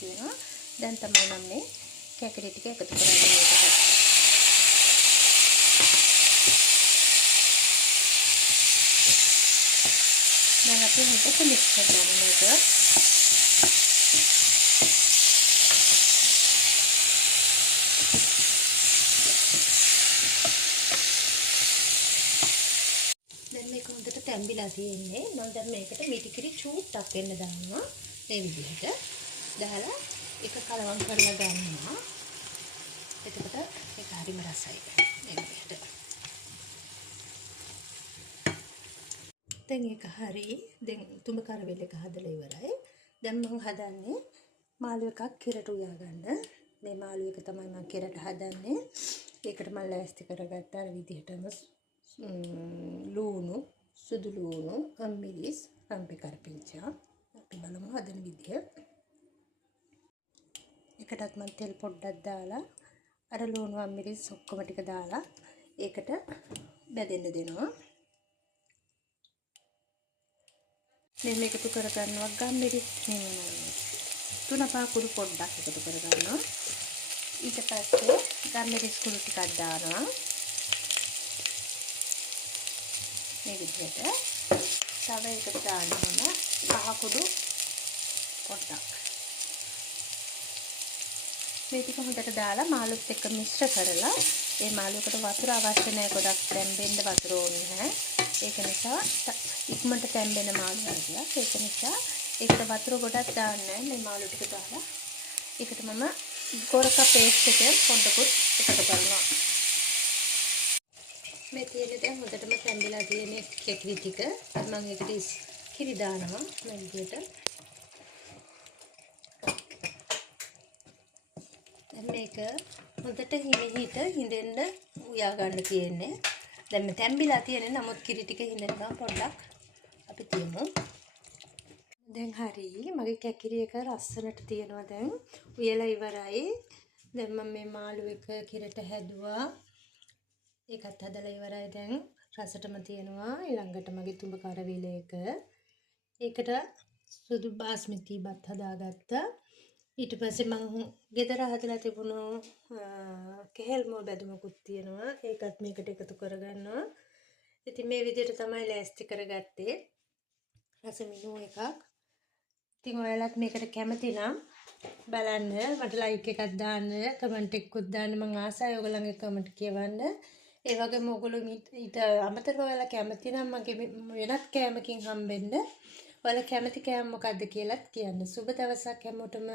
තියෙනවා. දැන් තමයි මම මේ කැකිරි ටික එකතු කරන්නේ මේකට. දැන් අපි හොඳට මික්ස් කරගන්න මේක. දැන් මේක හොඳට තැම්බිලා තියෙන්නේ. මම දැන් මේකට මිටිකිරි චූට්ටක් වෙන්න දානවා. මේ විදිහට දාලා එක කලවම් කරලා ගන්නවා. එතකොට ඒක හරිම රසයි. මේ විදිහට. දැන් ඒක හරි. දැන් තුඹ කරවිල එක හදලා ඉවරයි. දැන් මම හදන්නේ මාළු එකක් කිරට උයා ගන්න. මේ මාළු එක තමයි මම කිරට හදන්නේ. ඒකට මම ලෑස්ති කරගත්ත අර විදිහටම ලුණු, සුදු ලුණු, අම්මිරිස්, රම්පේ කරපිංචා. අපි බලමු හදන විදිහ. එකටත් මම තෙල් පොඩ්ඩක් දාලා අර ලුණු අම්මිරිස් ඔක්කොම ටික දාලා ඒකට බැදෙන්න දෙනවා. මේ එකතු කර ගන්නවා ගම්මිරිස් තුන පාකුරු පොඩ්ඩක් එකතු කර ගන්නවා. ඊට පස්සේ ගම්මිරිස් කුණු ටිකක් දානවා. මේ විදිහට තව එකට දානවා කහකුඩු පොඩ්ඩක්. මේ ටික හොඳට දාලා මාළුත් එක්ක මිශ්‍ර කරලා ඒ මාළුවකට වතුර අවශ්‍ය නැහැ. ගොඩක් තැම්බෙන්න වතුර ඕනේ නැහැ. ඒක නිසා ඉක්මනට තැම්බෙන මාළු වර්ගයක්. ඒක නිසා ඒකට වතුර ගොඩක් දාන්න නැහැ. මේ මාළු ටික දාලා ඒකට මම ගොරකා පේස්ට් එක පොඩ්ඩකුත් එකතු කරනවා. මේ තියෙන දැන් හොඳටම තැම්බිලා තියෙන කැකිරි ටික මම ඒකට කිරි දානවා මේ විදිහට. දැන් මේක හොඳට හිමිහිට හිඳෙන්න උයා ගන්න තියෙන්නේ. දැන් මේ තැම්බිලා තියෙන්නේ නමුත් කිරි ටික හිඳෙනවා පොඩ්ඩක් අපි තියමු. දැන් හරි මගේ කැකිරි එක රස්සනට තියෙනවා දැන් උයලා ඉවරයි. දැන් මම මේ මාළු එක කිරට හැදුවා. ඒකත් හදලා ඉවරයි දැන් රසටම තියෙනවා. ඊළඟට මගේ තුඹ කරවිල එක. ඒකට සුදු බාස්මති බත් හදාගත්තා. ඊට පස්සේ මම ගෙදර හදලා තිබුණු කෙහෙල් මුව බැදුමකුත් තියෙනවා. ඒකත් මේකට එකතු කරගන්නවා. ඉතින් මේ විදිහට තමයි ලෑස්ති කරගත්තේ. රස මිනු එකක්. ඉතින් ඔයාලත් මේකට කැමති නම් බලන්න මට ලයික් එකක් දාන්න, කමෙන්ට් එකකුත් දාන්න. මම ආසයි ඔයගොල්ලන්ගේ කමෙන්ට් කියවන්න. ඒ වගේම ඔයගොල්ලෝ ඊට අමතරව ඔයාලා කැමති නම් මගේ වෙනත් කෑමකින් හම්බෙන්න. ඔයාලා කැමති කෑම මොකද්ද කියලාත් කියන්න. සුබ දවසක් හැමෝටම.